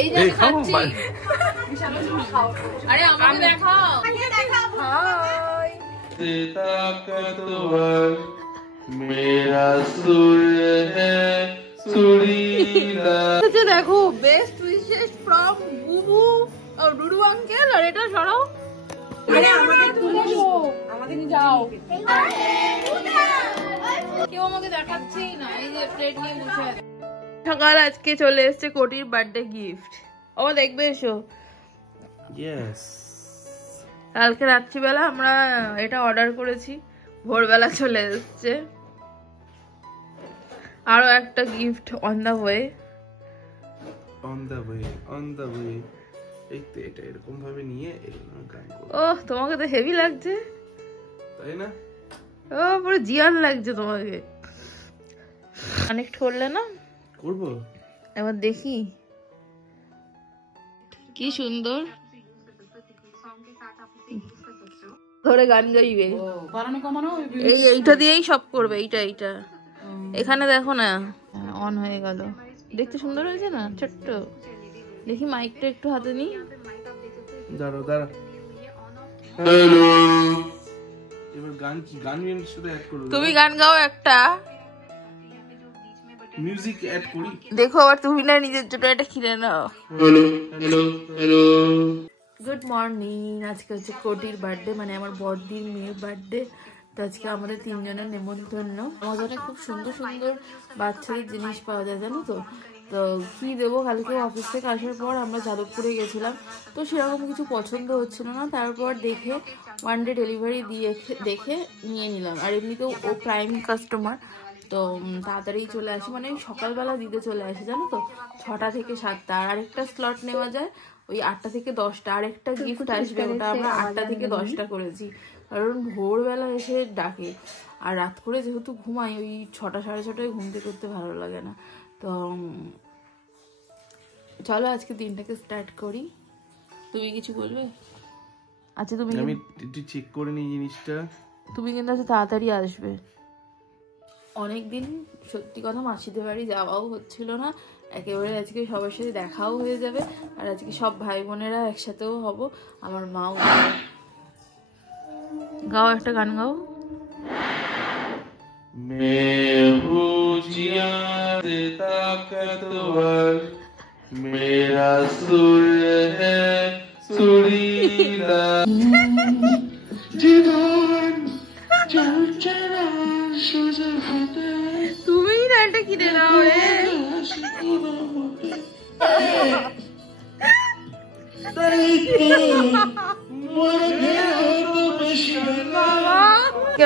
এই যে খাচ্ছি আরে আমাকে দেখাও হাই ताकतवर मेरा सूर्य है सुरीला। अच्छा देखो बेस्ट विशेस फ्रॉम बुबू और डुडू अंकल और এটা সরাও আরে আমাকে তুলে দাও আমাদের নিয়ে যাও কেউ আমাকে দেখাচ্ছেই না এই যে প্লেট নিয়ে বসে আছে সকাল আজকে চলে এসেছে কোটির বার্থডে গিফট ও দেখবে এসো यस কালকে রাত্রিবেলা আমরা এটা অর্ডার করেছি ভোরবেলা চলে এসেছে আরো একটা gift on the way on the way এই তো এটা এরকম ভাবে নিয়ে এরকম গান করব। ওহ তোমাকে তো হেভি লাগছে তাই না? ও পুরো জিয়ান লাগছে তোমাকে কানেক্ট করলে না করব এবার দেখি কি সুন্দর ধরে গান গাইবে এইটা দিয়েই সব করবে এইটা এখানে দেখো না অন হয়ে গেল দেখতে সুন্দর হয়েছে না ছোট্ট দেখি মাইকটা একটু হাতে নি দাঁড়াও হ্যালো এবার গান মিউজিকের সাথে অ্যাড করব তুমি গান গাও একটা মিউজিক অ্যাড করি দেখো আবার তুমি না নিজের জন্য এটা কিনে নাও হ্যালো গুড মর্নিং আজকে হচ্ছে কোটির বার্থডে মানে আমার বড়দির মেয়ের বার্থডে তো আজকে আমাদের তিনজনের নেমন্তন্ন আমাদের খুব সুন্দর সুন্দর বাচ্চাদের জিনিস পাওয়া যায় জানো তো তো কি দেবো কালকে অফিস থেকে আসার পর আমরা যাদবপুরে গেছিলাম তো সেরকম কিছু পছন্দ হচ্ছিল না তারপর দেখে ওয়ান ডে ডেলিভারি দিয়ে দেখে নিয়ে নিলাম আর এমনিতেও ও প্রাইম কাস্টমার তো তাড়াতাড়ি চলে আসে মানে সকালবেলা দিতে চলে আসে জানো তো 6টা থেকে 7টা আর আরেকটা স্লট নেওয়া যায় ওই 8টা থেকে 10টা আরেকটা গিফট আসবে ওটা আমরা 8টা থেকে 10টা করেছি কারণ ভোরবেলা এসে ডাকে আর রাত করে যেহেতু ঘুমাই ওই 6টা 6:30টায় ঘুম থেকে করতে ভালো লাগে না তো চলো আজকে দিনটাকে স্টার্ট করি তুমি কিছু বলবে আচ্ছা তুমি আমি একটু চেক করে নিই জিনিসটা তুমি কিন্তু আজকে তাড়াতাড়ি আসবে অনেকদিন সত্যি কথা মাসিদের বাড়ি যাওয়াও হচ্ছিল না একেবারে আজকে সবার সাথে দেখাও হয়ে যাবে আর আজকে সব ভাই বোনেরা একসাথেও হব আমার মাও গাও একটা গান গাও मैं हूँ जियाद ताकतवर मेरा सूर्य है सुरीला जीवन चल चला सूझे होते তুমি না এটা কিনে নাও রে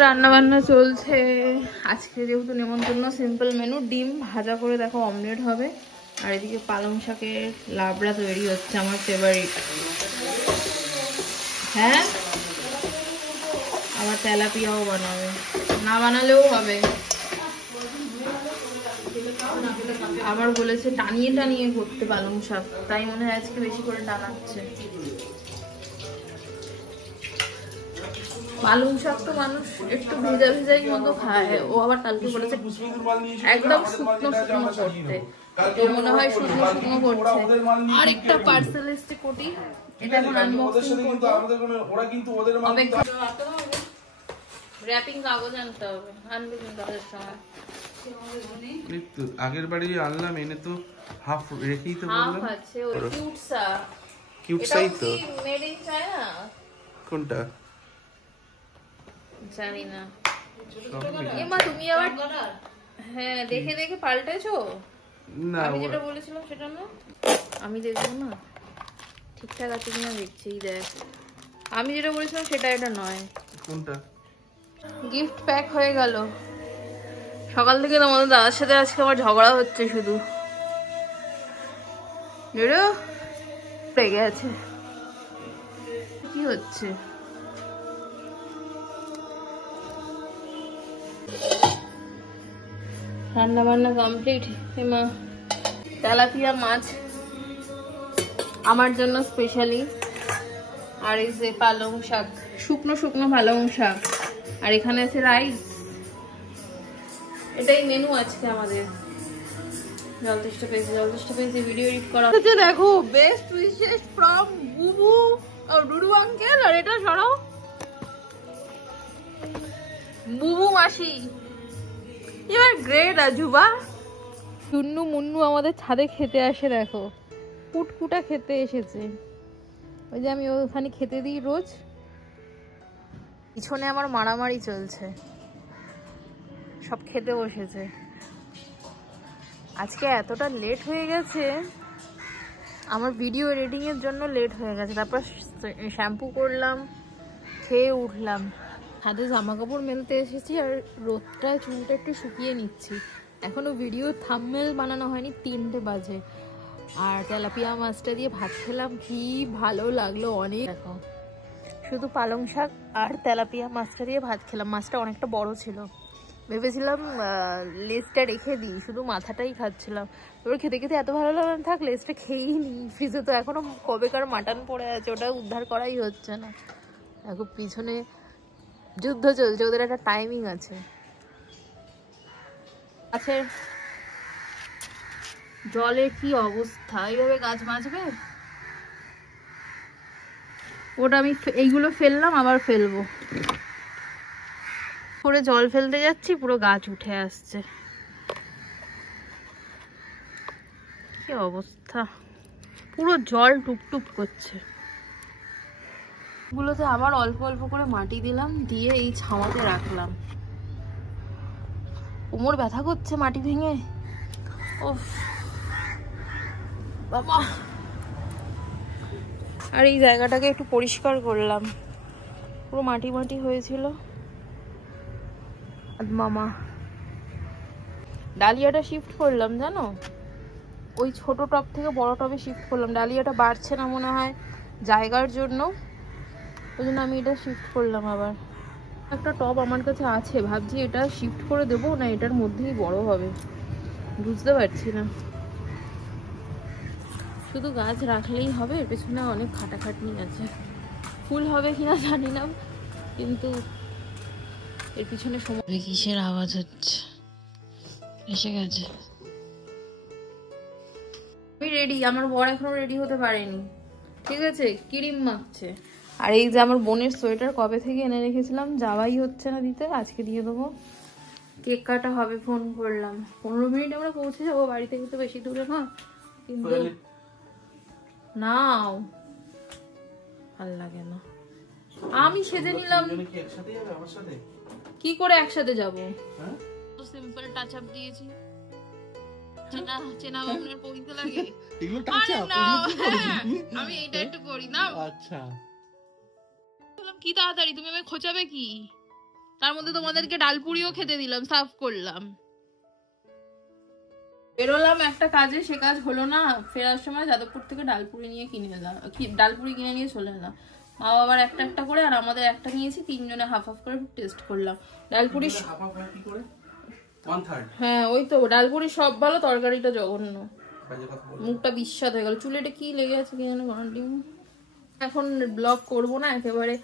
রান্না বান্না চলছে আজকে যেহেতু নেমন্তন্ন সিম্পল মেনু ডিম ভাজা করে দেখো অমলেট হবে আর এদিকে পালং শাকের লাবড়া তৈরি হচ্ছে আমার ফেভারিট হ্যাঁ আবার তেলাপিয়াও বানাবে না বানালেও হবে আবার বলেছে টানিয়ে টানিয়ে করতে পালং শাক তাই মনে হয় আজকে বেশি করে টানাচ্ছে পালং শাক তো মানুষ একটু ভেজা ভেজাই মতো খায় ও আবার কালকে বলেছে একদম শুকনো শুকনো করতে তো মনে হয় শুকনো শুকনো করছে আর একটা পার্সেল এসছে কোটি এটা এখন আনবক্সিং করব ওরা কিন্তু ওদের র‍্যাপিং কাগজ আনতে হবে আনবে কিন্তু ওদের সময় আগের বাড়ি আনলাম এনে তো হাফ রেখেই তো বললাম হাফ আছে ওই কিউটসা কিউটসাই তো মেড ইন চায়না কোনটা জানি না এমা তুমি আবার হ্যাঁ দেখে দেখে পাল্টেছো না আমি যেটা বলেছিলাম সেটা না আমি দেখবো না ঠিকঠাক আছে কিনা দেখছি দেখ আমি যেটা বলেছিলাম সেটা এটা নয় কোনটা গিফট প্যাক হয়ে গেল সকাল থেকে তোমাদের দাদার সাথে আজকে আমার ঝগড়া হচ্ছে শুধু রেগে আছে কি হচ্ছে রান্না বান্না কমপ্লিট এমা তেলাপিয়া মাছ আমার জন্য স্পেশালি আর এই যে পালং শাক শুকনো শুকনো পালং শাক আর এখানে আছে রাইস এটাই মেনু আজকে আমাদের জল তেষ্টা পেয়েছে ভিডিও এডিট করা হচ্ছে। দেখো বেস্ট উইশেস ফ্রম বুবু ও ডুডু আঙ্কেল। আর এটা সরাও, বুবু মাসি। ইউ আর গ্রেট আজুবা। চুন্নু মুন্নু আমাদের ছাদে খেতে আসে, দেখো কুটকুটা খেতে এসেছে। ওই যে আমি ওখানে খেতে দিই রোজ। পিছনে আমার মারামারি চলছে, সব খেতে বসেছে। আজকে এতটা লেট হয়ে গেছে, আমার ভিডিও এডিটিং এর জন্য লেট হয়ে গেছে। তারপর শ্যাম্পু করলাম, খেয়ে উঠলাম, হাতে জামা কাপড় মেলতে এসেছি আর রোদটা চুলটা একটু শুকিয়ে নিচ্ছি। এখনো ভিডিও থাম্বনেল বানানো হয়নি, 3টে বাজে। আর তেলাপিয়া মাছটা দিয়ে ভাত খেলাম, কি ভালো লাগলো অনেক। দেখো শুধু পালং শাক আর তেলাপিয়া মাছটা দিয়ে ভাত খেলাম। মাছটা অনেকটা বড় ছিল, ভেবেছিলাম লেজটা রেখে দিই, শুধু মাথাটাই খাচ্ছিলাম। এবার খেতে খেতে এত ভালো লাগলো, থাক লেজটা খেয়েই নি। ফ্রিজে তো এখনো কবেকার মাটন পড়ে আছে, ওটা উদ্ধার করাই হচ্ছে না। দেখো পিছনে যুদ্ধ চলছে, ওদের একটা টাইমিং আছে। আচ্ছা জলের কি অবস্থা, এইভাবে গাছ বাঁচবে? ওটা আমি এইগুলো ফেললাম, আবার ফেলবো করে জল ফেলতে যাচ্ছি, পুরো গাছ উঠে আসছে। কি অবস্থা, পুরো জল টুপটুপ করছে। এগুলোতে আবার অল্প অল্প করে মাটি দিলাম, দিয়ে এই ছাওয়াতে রাখলাম। কোমর ব্যথা করছে মাটি ভেঙে। ওফ বাবা। আর এই জায়গাটাকে একটু পরিষ্কার করলাম, পুরো মাটি মাটি হয়েছিল। মামা ডালিয়াটা শিফট করলাম জানো, ওই ছোট টব থেকে বড় টবে শিফট করলাম। ডালিয়াটা বাড়ছে না মনে হয় জায়গার জন্য, ওই জন্য আমি এটা শিফট করলাম। আবার একটা টব আমার কাছে আছে, ভাবছি এটা শিফট করে দেবো না এটার মধ্যেই বড় হবে, বুঝতে পারছি না। শুধু গাছ রাখলেই হবে? এর পেছনে অনেক খাটাখাটনি আছে। ফুল হবে কিনা জানি না, কিন্তু এর পিছনে সময়। কিসের আওয়াজ হচ্ছে? এসে গেছে। আমি রেডি, আমার বর এখনো রেডি হতে পারেনি, ঠিক আছে, ক্রিম মাখছে। আর এই যে আমার বোনের সোয়েটার কবে থেকে এনে রেখেছিলাম, যাওয়াই হচ্ছে না দিতে, আজকে দিয়ে দেবো। কেক কাটা হবে, ফোন করলাম, 15 মিনিট আমরা পৌঁছে যাবো। বাড়ি থেকে তো বেশি দূরে না, কিন্তু নাও ভাল লাগে না। আমি সেজে নিলাম, কি করে একসাথে যাবো? সিম্পল টাচ আপ দিয়েছি, চেনা চেনা আপনার পরিতে লাগে এগুলো টাচ আপ। আমি এইটা একটু করি না। আচ্ছা বললাম কি তাড়াতাড়ি তুমি আমায় খোঁচাবে কি? তার মধ্যে তোমাদেরকে ডালপুরিও খেতে দিলাম, সার্ভ করলাম। বেরোলাম একটা কাজে, সে কাজ হলো না। ফেরার সময় যাদবপুর থেকে ডালপুরি কিনে নিয়ে চলে এলাম। মা বাবার একটা একটা করে আর আমাদের একটা নিয়েছি, 3 জনে হাফ হাফ করে টেস্ট করলাম। ডালপুরি হ্যাঁ ওই তো, ডালপুরি সব ভালো, তরকারিটা জঘন্য। মুখটা বিস্বাদ হয়ে গেল, চুলেটা কি লেগে আছে কি জানো কন্টিনিউ। এখন ব্লগ করবো না, একেবারে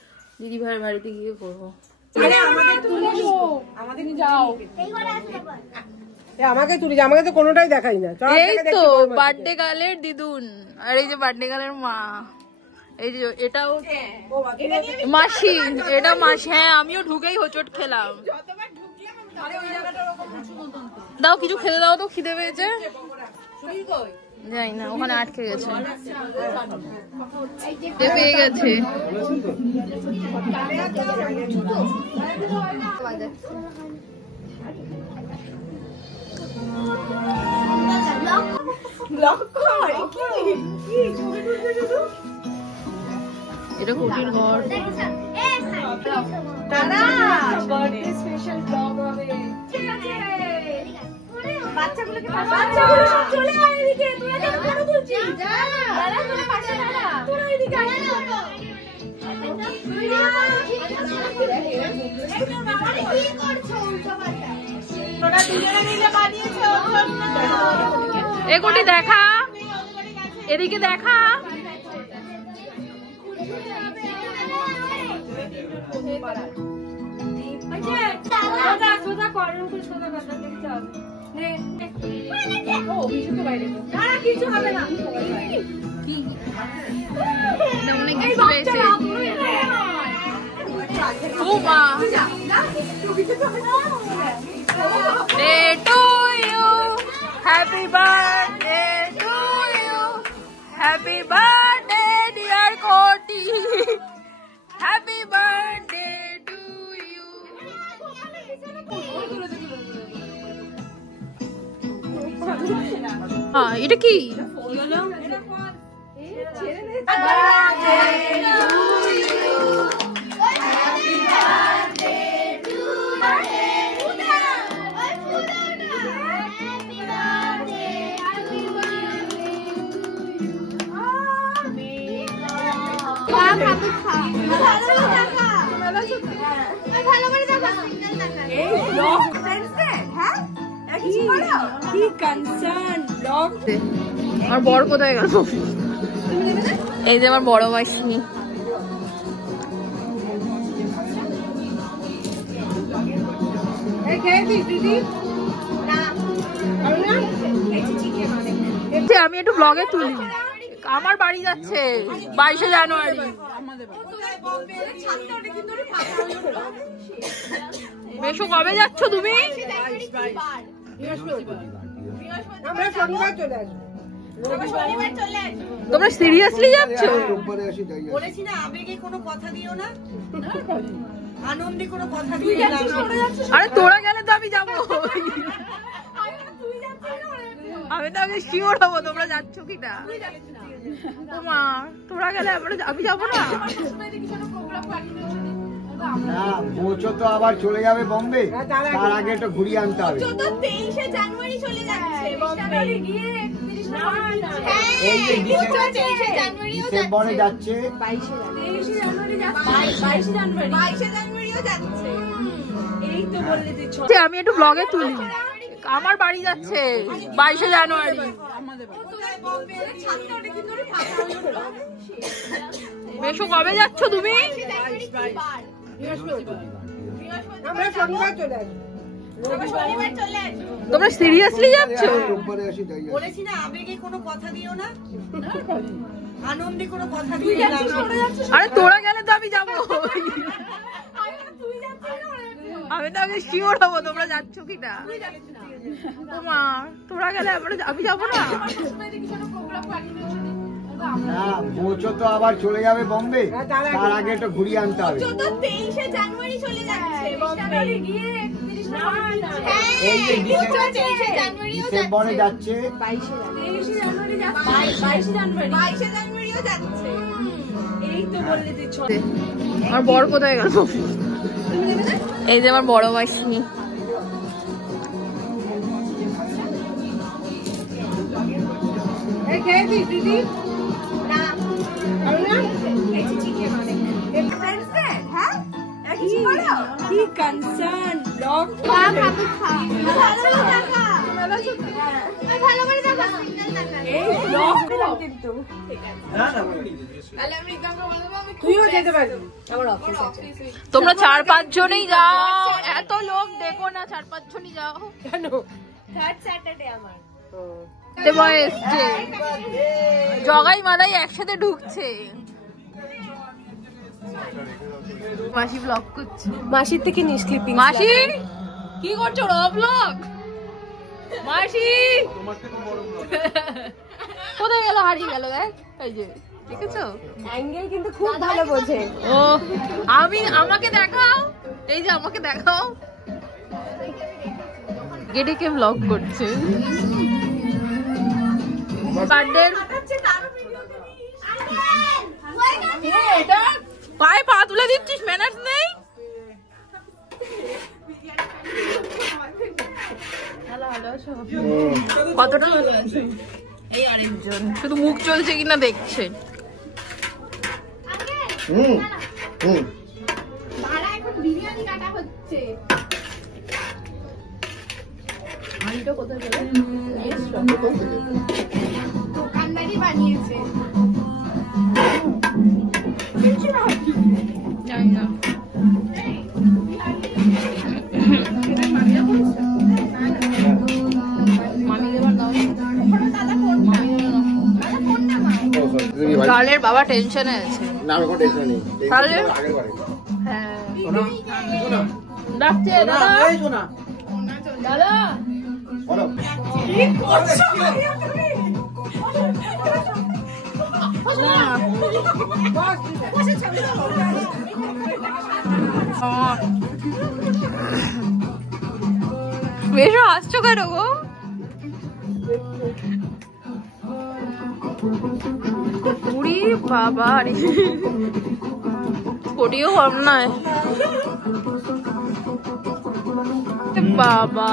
দিদি ভাইয়ের বাড়িতে গিয়ে করবো। আমাকে তুলি, আমাকে তো কোনোটাই দেখাই না। এই তো বার্থডে গার্লের দিদুন, আর এই যে বার্থডে গার্লের মা, এই যে এটাও মাসি, এটা মাসি। হ্যাঁ আমিও ঢুকেই হোঁচট খেলাম। দাও কিছু খেতে দাও তো, খিদে পেয়েছে। যাই না, ওখানে আটকে গেছে, পেয়ে গেছে। এটা কোটির ঘর। বাচ্চাগুলোকে চলে আয় এদিকে, তোরা কেন ফটো তুলছিস? দাঁড়া তোরা পাশে দাঁড়া, তোরা এদিকে আয়। কি করছো উল্টোপাল্টা? তোরা দুজনে মিলে বানিয়েছো ওর জন্য। এ কোটি দেখা, এদিকে দেখা। সোজা কর, সোজা কথা দেখতে হবে। কিছু হবে না। Happy birthday to you. Happy birthday dear Koti. Happy birthday to you. এটা কি? আমার বড় কোথায় গেল? এই যে আমার বড় মাসি। আমি একটু ব্লগে তুলি। আমার বাড়ি যাচ্ছে 22শে জানুয়ারি। বেশু কবে যাচ্ছ তুমি? তোমরা সিরিয়াসলি যাচ্ছ? বলেছি না আবেগে কোনো কথা দিও না, আনন্দে কোনো কথা দিও না। আরে তোরা গেলে তো আমি যাবো। আমি তো আগে শিওর হবো তোমরা যাচ্ছ কিনা। তোমার তোরা গেলে আমি যাবো না। পৌঁছো তো আবার চলে যাবে বোম্বে, তার আগে একটু ঘুরিয়ে আনতে হবে। 23শে জানুয়ারি চলে যাচ্ছে বোম্বে গিয়ে। ডিসেম্বরে যাচ্ছে, 22শে জানুয়ারি যাচ্ছে। এই তো বললে তুই। আমি একটু ব্লগে তুলি। আমার বাড়ি যাচ্ছে 22শে জানুয়ারি। বেশু কবে যাচ্ছ তুমি? তোমরা সিরিয়াসলি যাচ্ছ? বলেছি না আবেগে কোনো কথা দিও না, আনন্দে কোনো কথা দিও না। আরে তোরা গেলে তো আমি যাবো। আমি তো আগে শিওর হবো তোমরা যাচ্ছ কিনা। তোমার তোরা গেলে আমি যাবো না। পৌঁছো তো আবার চলে যাবে বোম্বে, তার আগে একটু ঘুরিয়ে আনতে হবে। 23শে জানুয়ারি চলে যাচ্ছে বোম্বে গিয়ে। ডিসেম্বরে যাচ্ছে, 22শে জানুয়ারিও যাচ্ছে। এই তো বললে তুই। আমার বড় কোথায় গেল? এই যে আমার বড় মাসি। তুইও যেতে পারবি, আমার অফিস আছে। তোমরা 4-5 জনই যাও, এত লোক দেখো না। 4-5 জনই যাও। কেন? 3rd স্যাটারডে আমার। জগাই মালাই একসাথে ঢুকছে। মাসি ব্লগ করছে। মাসির থেকে নিস ক্লিপিং। মাসি কি করছো? র ব্লগ। মাসি কোথায় গেল? হারিয়ে গেল। দেখ এই যে দেখেছো, অ্যাঙ্গেল কিন্তু খুব ভালো বোঝে। ও আমাকে দেখাও। এই যে আমাকে দেখাও। গেটে কে ব্লগ করছে। বার্থডে এটা পায়ে পা তুলে দিচ্ছিস, ম্যানার্স নেই। কতটা ভালো আছে। এই আরেকজন শুধু মুখ চলছে কিনা দেখছে। এখন বিরিয়ানি কাটা হচ্ছে। দোকানদারি বানিয়েছে। জানি না। কালের বাবা টেনশনে আছে। না কোনো টেনশন নেই, তাহলে? আগের বারে হ্যাঁ শোনা শোনা ডাকছে দাদা এই শোনা দাদা বলো বেশ হাসছো কেন গো? পুরি বাবা রে, কোটিও কম নয় বাবা।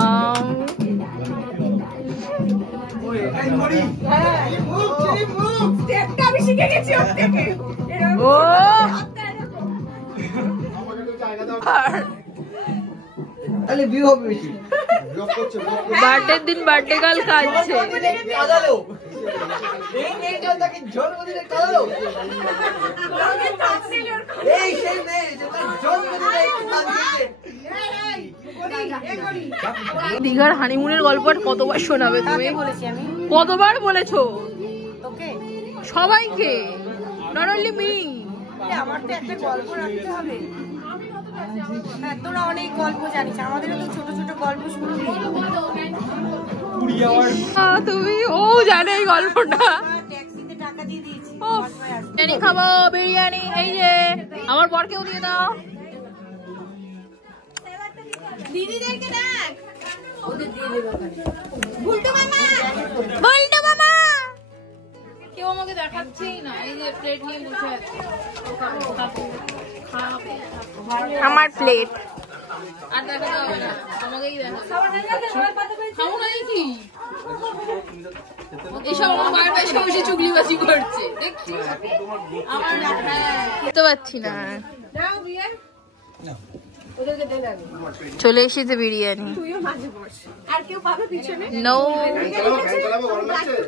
স্টেপটা আমি শিখে গেছি ওর থেকে। ও তাহলে বিয়ে হবে বেশি ব্লক করছে বার্থডের দিন বার্থডে গার্ল কাঁদছে। কাদালো এই মেয়ে জলটাকে জন্মদিনে কাদালো এই সেই মেয়ে যেটা জন্মদিনে কাঁদিয়েছে। দীঘার হানিমুনের গল্প আর কতবার শোনাবে তুমি? বলেছি আমি কতবার বলেছো তোকে, সবাইকে, নট অনলি মি। আমার তো একটা গল্প রাখতে হবে। হ্যাঁ, তোরা অনেক গল্প জানিস, আমাদেরও তো ছোট ছোট গল্প শুনবি। তুমি ও জানে এই গল্পটা। ট্যাক্সিতে টাকা দিয়ে দিয়েছি, উফ, বিরিয়ানি খাবো বিরিয়ানি। এই যে আমার বরকেও দিয়ে দাও। দিদিদেরকে ডাক, ওদের দিয়ে দেবো। বুলটু মামা, বুলটু মামা, কেউ আমাকে দেখাচ্ছেই না। এই যে প্লেট নিয়ে বসে আছে, আমার প্লেট আর দেখাতে হবে না, আমাকেই দেখাতে। খাবো না কি এসব? আমার মায়ের পাশে বসে চুগলিবাজি করছে দেখছি। আমার খেতে পাচ্ছি না। চলে এসেছে বিরিয়ানি। আর কেউ পাবে পিছনে? নো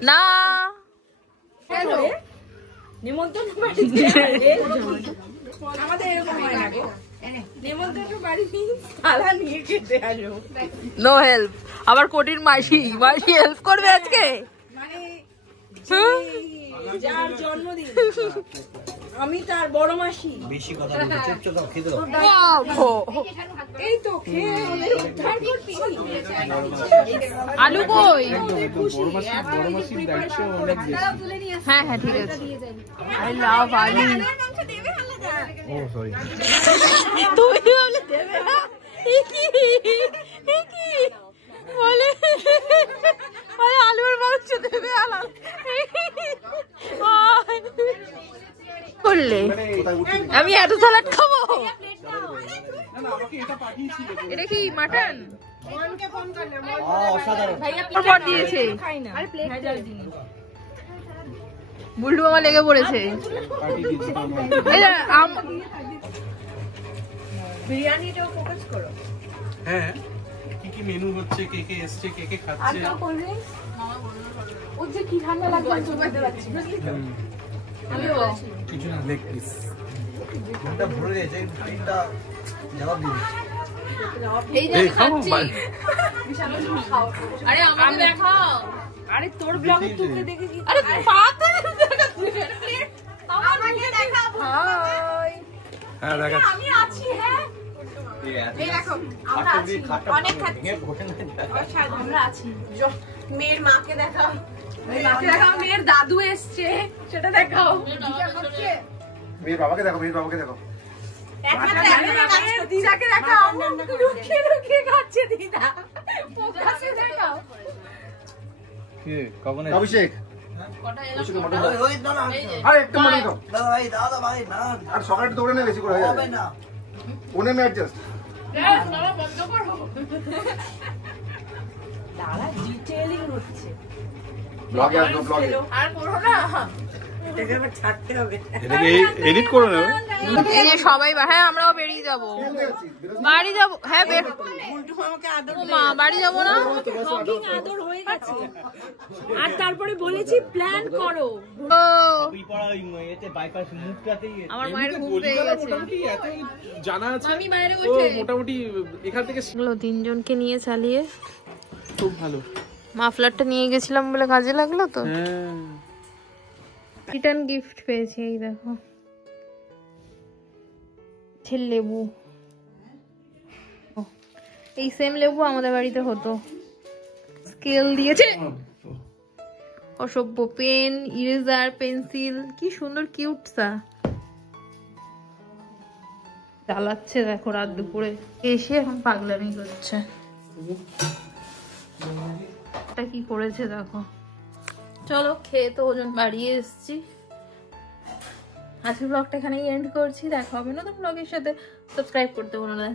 না, নিমন্ত্রণ বাড়ি আমাদের এরকম হয় না গো। নিমন্ত্রণ বাড়ি থালা নিয়ে খেতে আসো, নো হেল্প। আবার কোটির মাসি হেল্প করবে আজকে। মানে যার জন্মদিন আমি তার বড় মাসি। বেশি কথা বলতে চুপচাপ খেতে দাও। এই তো খেয়ে ওদের উদ্ধার করছি। আলু কই? বড় মাসির দায়িত্ব অনেক বেশি। হ্যাঁ হ্যাঁ ঠিক আছে। আই লাভ আলু। ও সরি, তুমি বলে দেবে না? কি বলে আলুর মাংস দেবে? করলে আমি এত সালাড খাবো? এটা কি মাটন? অসাধারণ। পর দিয়েছে বুল্টু মামা লেগে পড়েছে। এই যে বিরিয়ানিটাও ফোকাস করো। হ্যাঁ কি কি মেনু হচ্ছে, কে কে এসছে, কে কে খাচ্ছে। ওর যে কি ঠান্ডা লাগবে আমি চোখাতে পারছি, বুঝলি তো? কিছু না, লেগ পিস। এটা ভরে গেছে, তিনটা জবাব দিয়ে দিচ্ছি। এই যে খাচ্ছি। আরে আমাকে দেখাও। আরে তোর ব্লগে তুলতে দেখেছি। আরে পাতা দেখাচ্ছি। আমাকে দেখাবো। হাই, হ্যাঁ দেখাচ্ছি। আমি আছি। হ্যাঁ এই দেখো আমরা আছি, অনেক খাচ্ছি। আমরা আছি। মেয়ের মাকে দেখাও, মাকে দেখাও। মেয়ের দাদু এসছে, সেটা দেখাও। মেয়ের বাবাকে দেখো, মেয়ের বাবাকে দেখো। দিদাকে দেখাও, লুকিয়ে লুকিয়ে খাচ্ছে দিদা। ফোকাসে দেখাও। কে কখন অভিষেক আরে একটু মনে দাও আর সকালে একটু দৌড়ে নেবে, বেশি করে হয়ে যাবে না। ওনে মে অ্যাডজাস্ট দাঁড়া, ডিটেইলিং হচ্ছে। ব্লগে আসো, ব্লগে আর করো না। এটাকে আবার ছাড়তে হবে। এটাকে এডিট করে নেবে। এই যে সবাই হ্যাঁ আমরাও বেরিয়ে যাব, বাড়ি যাব। হ্যাঁ উল্টু আমাকে আদর মা বাড়ি যাব না? হগিং আদর হয়ে গেছে। আর তারপরে বলেছি প্ল্যান করো। ও আমার মায়ের ঘুম পেয়ে গেছে। মোটামুটি এত জানা আছে। আমি বাইরে ও বসে মোটামুটি এখান থেকে তিনজনকে নিয়ে চালিয়ে খুব ভালো। মাফলারটা নিয়ে গেছিলাম বলে কাজে লাগলো তো। হ্যাঁ রিটার্ন গিফট পেয়েছি, এই দেখো লেবু। এই সেম লেবু আমাদের বাড়িতে হতো। স্কেল দিয়েছে, অসভ্য। পেন, ইরেজার, পেন্সিল, কি সুন্দর কিউট সা। জ্বালাচ্ছে দেখো রাত দুপুরে এসে, এখন পাগলামি করছে। এটা কি করেছে দেখো। চলো খেয়ে তো ওজন বাড়িয়ে এসছি। আজকের ব্লগটা এখানেই এন্ড করছি। দেখা হবে নতুন ব্লগের সাথে। সাবস্ক্রাইব করতে ভুলো না।